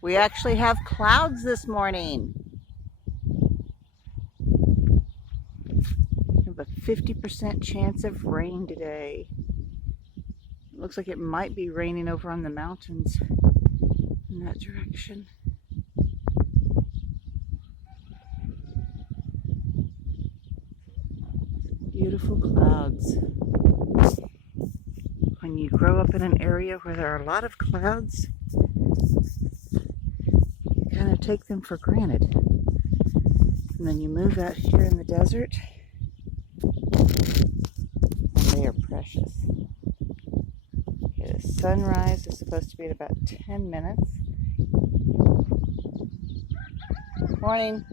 We actually have clouds this morning. We have a 50% chance of rain today. It looks like it might be raining over on the mountains in that direction. Beautiful clouds. When you grow up in an area where there are a lot of clouds, you kind of take them for granted. And then you move out here in the desert, and they are precious. Okay, the sunrise is supposed to be in about 10 minutes. Morning.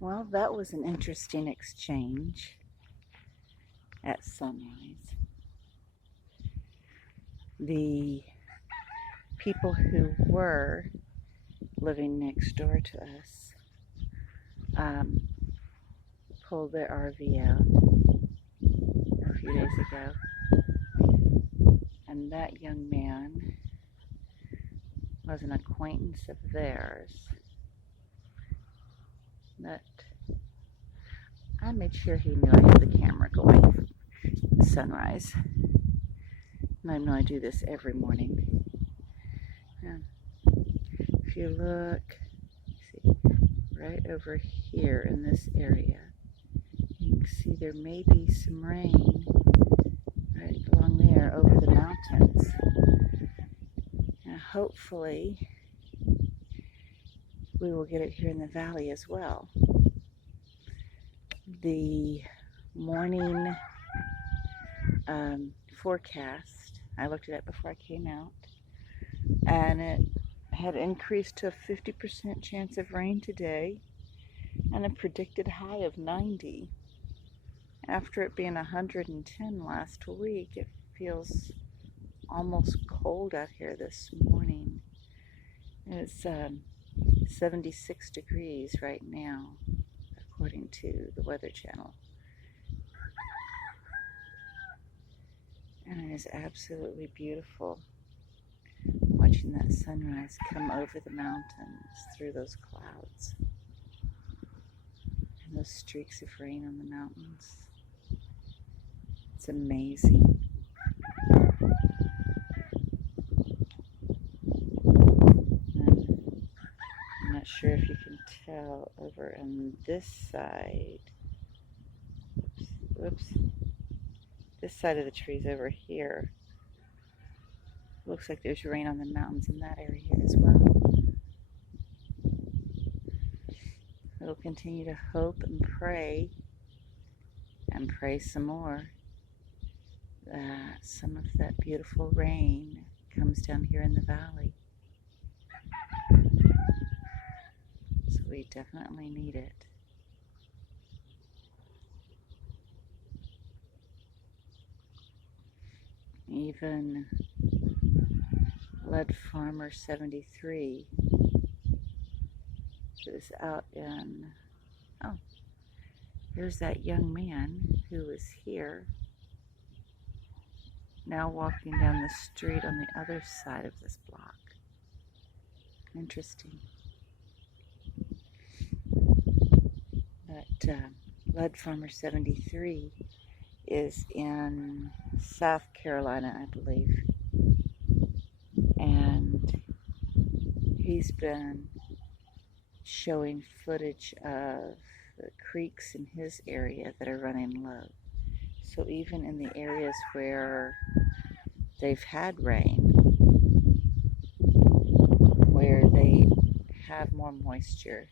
Well, that was an interesting exchange at sunrise. The people who were living next door to us pulled their RV out a few days ago, and that young man was an acquaintance of theirs that I made sure he knew I had the camera going for sunrise. And I know I do this every morning. And if you look, see, right over here in this area, you can see there may be some rain right along there over the mountains. And hopefully we will get it here in the valley as well. The morning forecast, I looked at it before I came out, and it had increased to a 50% chance of rain today and a predicted high of 90. After it being 110 last week, it feels almost cold out here this morning. It's 76 degrees right now, according to the Weather Channel. And it is absolutely beautiful watching that sunrise come over the mountains through those clouds. those streaks of rain on the mountains. It's amazing. And I'm not sure if you can tell over on this side. Whoops. This side of the trees over here. Looks like there's rain on the mountains in that area as well. We'll continue to hope and pray some more that some of that beautiful rain comes down here in the valley. So we definitely need it. Even Lead Farmer 73 is out in, oh, here's that young man who was here, now walking down the street on the other side of this block. Interesting. But Lead Farmer 73 is in South Carolina, I believe. And he's been showing footage of the creeks in his area that are running low. So even in the areas where they've had rain, where they have more moisture,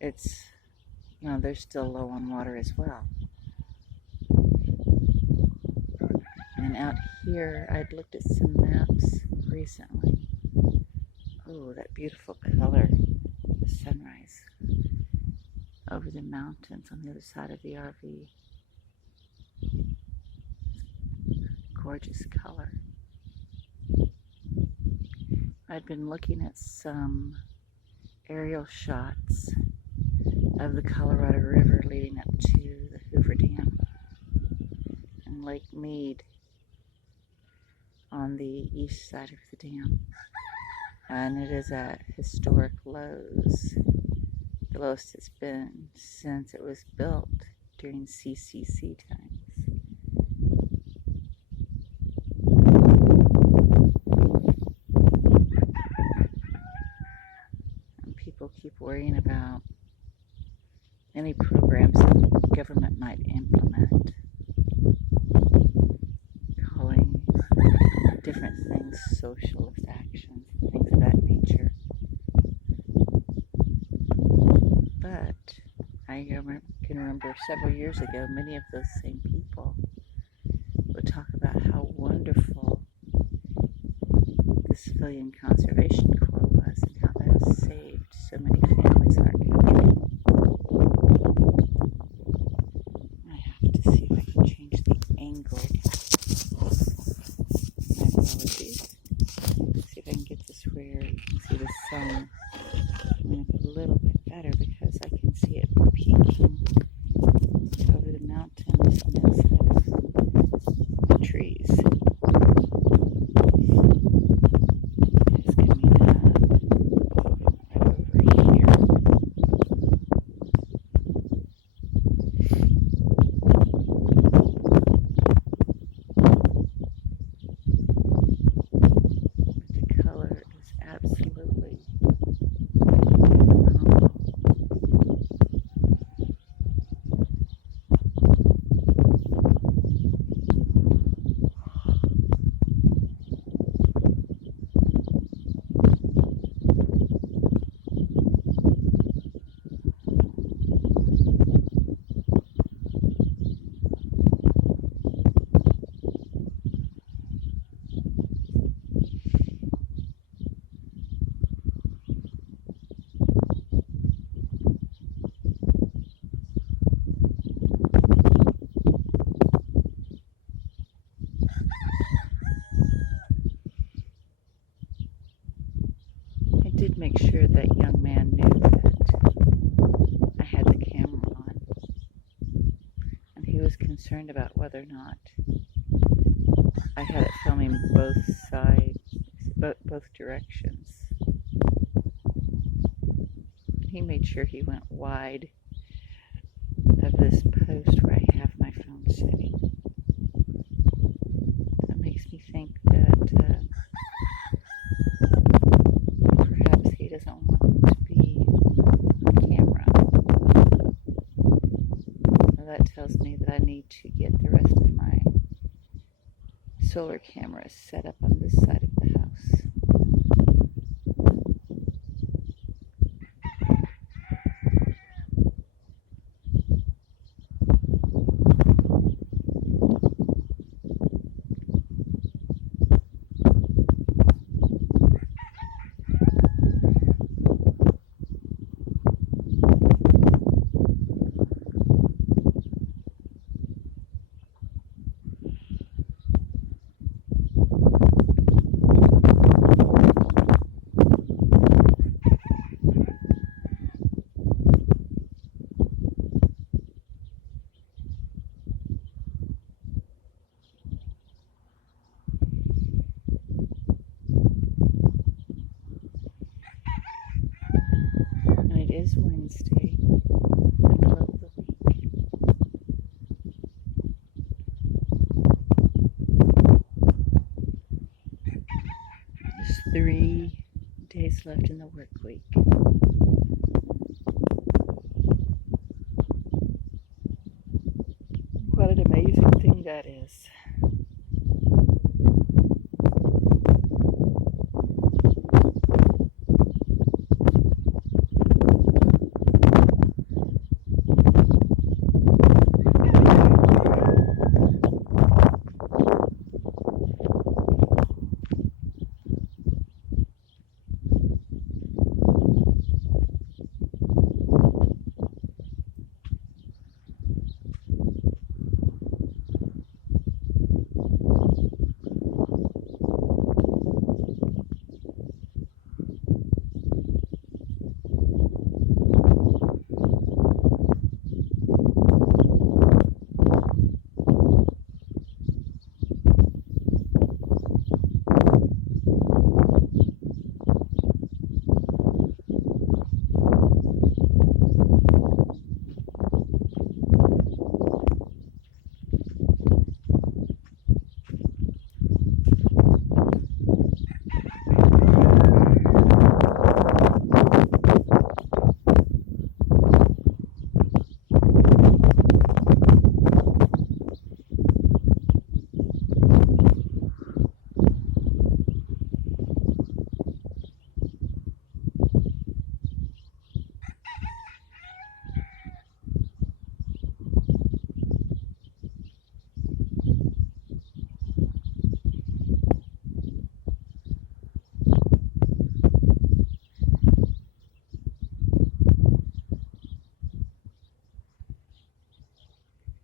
it's, they're still low on water as well. And out here, I'd looked at some maps recently. Oh, that beautiful color, the sunrise over the mountains on the other side of the RV. Gorgeous color. I'd been looking at some aerial shots of the Colorado River leading up to the Hoover Dam and Lake Mead on the east side of the dam. And it is at historic lows, the lowest it's been since it was built during CCC times. And people keep worrying about any programs that the government might implement, calling different things socialist actions, things of that nature. But I can remember several years ago, many of those same people would talk about how wonderful the Civilian Conservation Corps was and how that has saved so many families in our country. I have to see if I can change the angle. My apologies. See if I can get this where you can see the sun. I'm going to put a little bit better because I can see it peeking over the mountains on the inside of the trees. It's coming up right over here. The color is absolutely phenomenal. I did make sure that young man knew that I had the camera on, and he was concerned about whether or not I had it filming both sides, both directions. He made sure he went wide of this post where I have my phone sitting. That makes me think that perhaps he doesn't want to be on camera. Well, that tells me that I need to get the rest of my solar cameras set up on this side of the house. It is Wednesday, middle of the week. There's 3 days left in the work week. What an amazing thing that is.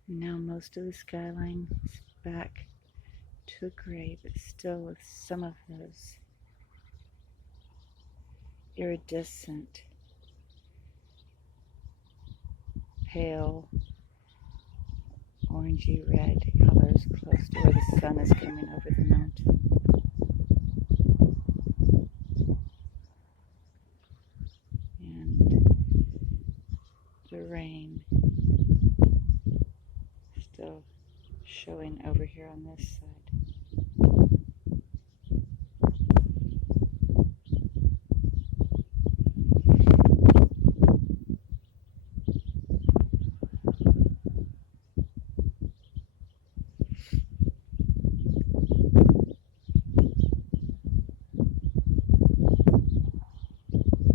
Now most of the skyline is back to a gray, but still with some of those iridescent, pale, orangey red colors close to where the sun is coming over the mountain. And the rain still showing over here on this side.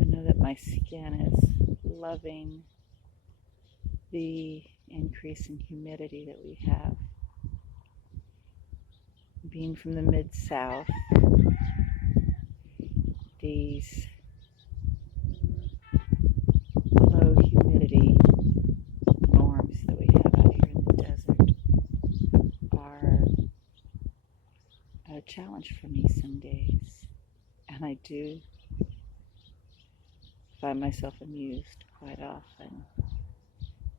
I know that my skin is loving the increase in humidity that we have. Being from the Mid-South, these low humidity norms that we have out here in the desert are a challenge for me some days. And I do find myself amused quite often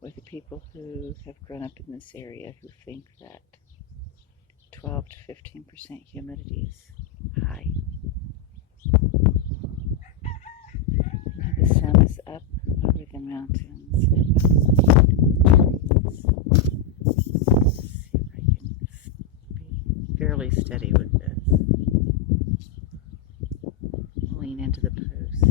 with the people who have grown up in this area who think that 12 to 15% humidity is high. Now the sun is up over the mountains and behind the post.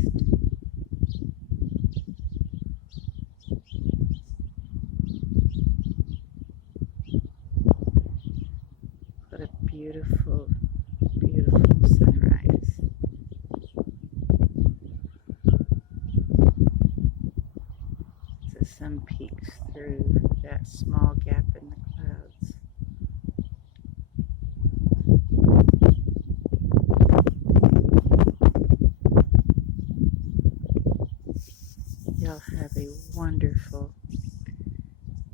What a beautiful, beautiful sunrise. As the sun peeks through that small gap in the clouds. Y'all have a wonderful,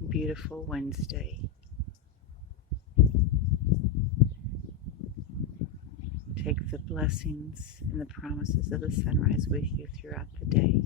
beautiful Wednesday. Take the blessings and the promises of the sunrise with you throughout the day.